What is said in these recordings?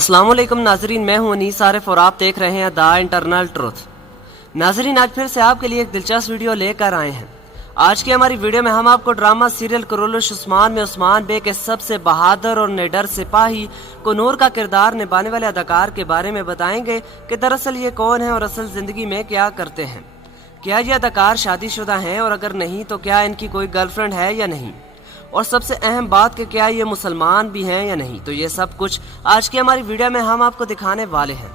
अस्सलाम वालेकुम नाजरीन, मैं हूं अनीस आरिफ और आप देख रहे हैं द इंटरनल ट्रुथ। नाजरीन, आज फिर से आपके लिए एक दिलचस्प वीडियो लेकर आए हैं। आज की हमारी वीडियो में हम आपको ड्रामा सीरियल कुरुलुश उस्मान में उस्मान बे के सबसे बहादुर और निडर सिपाही कुनूर का किरदार निभाने वाले अदाकार के बारे में बताएंगे कि दरअसल ये कौन है और असल जिंदगी में क्या करते हैं। क्या ये अदाकार शादीशुदा हैं और अगर नहीं तो क्या इनकी कोई गर्लफ्रेंड है या नहीं, और सबसे अहम बात कि क्या ये मुसलमान भी हैं या नहीं। तो ये सब कुछ आज की हमारी वीडियो में हम आपको दिखाने वाले हैं।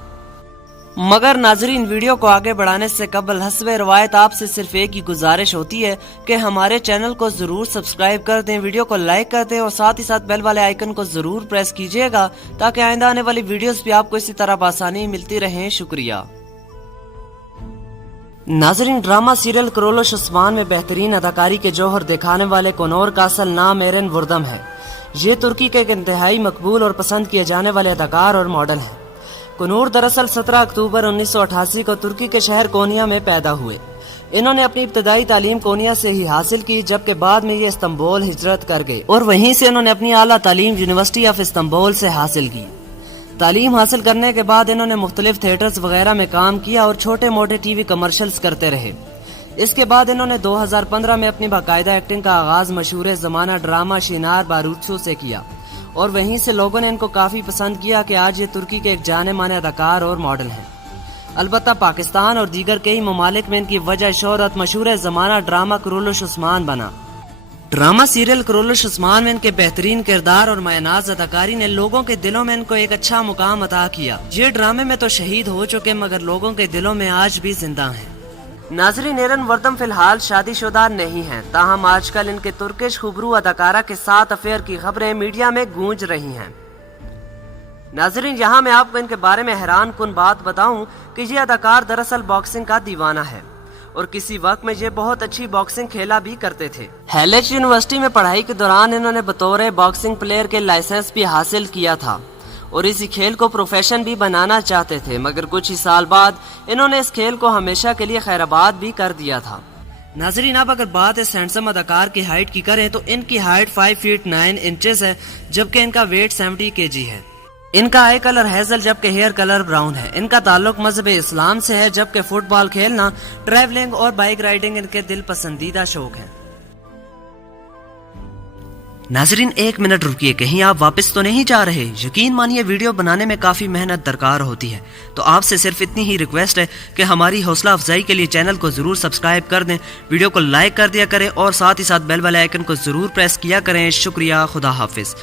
मगर नाजरीन, वीडियो को आगे बढ़ाने से कबल हस्बे रवायत आपसे सिर्फ एक ही गुजारिश होती है कि हमारे चैनल को जरूर सब्सक्राइब कर दें, वीडियो को लाइक कर दें और साथ ही साथ बेल वाले आइकन को जरूर प्रेस कीजिएगा ताकि आइंदा आने वाली वीडियोस भी आपको इसी तरह आसानी मिलती रहे। शुक्रिया। नाजरीन, ड्रामा सीरियल कुरुलुश उस्मान में बेहतरीन अदाकारी के जौहर दिखाने वाले कुनूर का असल नाम एरन वुर्दम है। ये तुर्की के एक इंतहाई मकबूल और पसंद किए जाने वाले अदाकार और मॉडल हैं। कुनूर दरअसल 17 अक्टूबर 1988 को तुर्की के शहर कोनिया में पैदा हुए। इन्होंने अपनी इब्तदाई तालीम कोनिया से ही हासिल की, जबकि बाद में ये इस्तांबुल हिजरत कर गए और वहीं से इन्होंने अपनी आला तालीम यूनिवर्सिटी ऑफ इस्तांबुल से हासिल की। तालीम हासिल करने के बाद इन्होंने मुख्तलिफ थिएटर्स वगैरह में काम किया और छोटे मोटे टीवी कमर्शियल्स करते रहे। इसके बाद इन्होंने 2015 में अपनी बाकायदा एक्टिंग का आगाज मशहूर ज़माना ड्रामा शिनार बारूदसू से किया और वहीं से लोगों ने इनको काफी पसंद किया कि आज ये तुर्की के एक जाने माने अदाकार और मॉडल हैं। अलबत्ता पाकिस्तान और दीगर कई ममालिक में इनकी वजह शोहरत मशहूर ज़माना ड्रामा कुरुलुश उस्मान बना। ड्रामा सीरियल कुरुलुश उस्मान में इनके बेहतरीन किरदार और मायनाज अदाकारी ने लोगों के दिलों में इनको एक अच्छा मुकाम अता किया। ये ड्रामे में तो शहीद हो चुके मगर लोगों के दिलों में आज भी जिंदा हैं। नाजरीन, एरन वुर्दम फिलहाल शादीशुदा नहीं हैं, ताहम आजकल इनके तुर्किश खुबरू अदाकारा के साथ अफेयर की खबरें मीडिया में गूंज रही हैं। नाजरीन, यहाँ मैं आपको इनके बारे में हैरान कुन बात बताऊं कि ये अदाकार दरअसल बॉक्सिंग का दीवाना है और किसी वक्त में ये बहुत अच्छी बॉक्सिंग खेला भी करते थे। हैलेच यूनिवर्सिटी में पढ़ाई के दौरान इन्होंने बतौर बॉक्सिंग प्लेयर के लाइसेंस भी हासिल किया था और इसी खेल को प्रोफेशन भी बनाना चाहते थे, मगर कुछ ही साल बाद इन्होंने इस खेल को हमेशा के लिए खैराबाद भी कर दिया था। नाजरीन, अब अगर बात इस हैंडसम अदाकार की हाइट की करें तो इनकी हाइट 5 फीट 9 इंचेस है, जबकि इनका वेट 70 kg है। इनका आई कलर हेजल जबकि हेयर कलर ब्राउन है। इनका ताल्लुक मजहब इस्लाम से है, जबकि फुटबॉल खेलना, ट्रैवलिंग और बाइक राइडिंग इनके दिल पसंदीदा शौक है। नाजरीन, एक मिनट रुकिए, कहीं आप वापस तो नहीं जा रहे? यकीन मानिए वीडियो बनाने में काफी मेहनत दरकार होती है, तो आपसे सिर्फ इतनी ही रिक्वेस्ट है कि हमारी हौसला अफजाई के लिए चैनल को जरूर सब्सक्राइब कर दें, वीडियो को लाइक कर दिया करें और साथ ही साथ बेल वाले आइकन को जरूर प्रेस किया करें। शुक्रिया। खुदा हाफिज।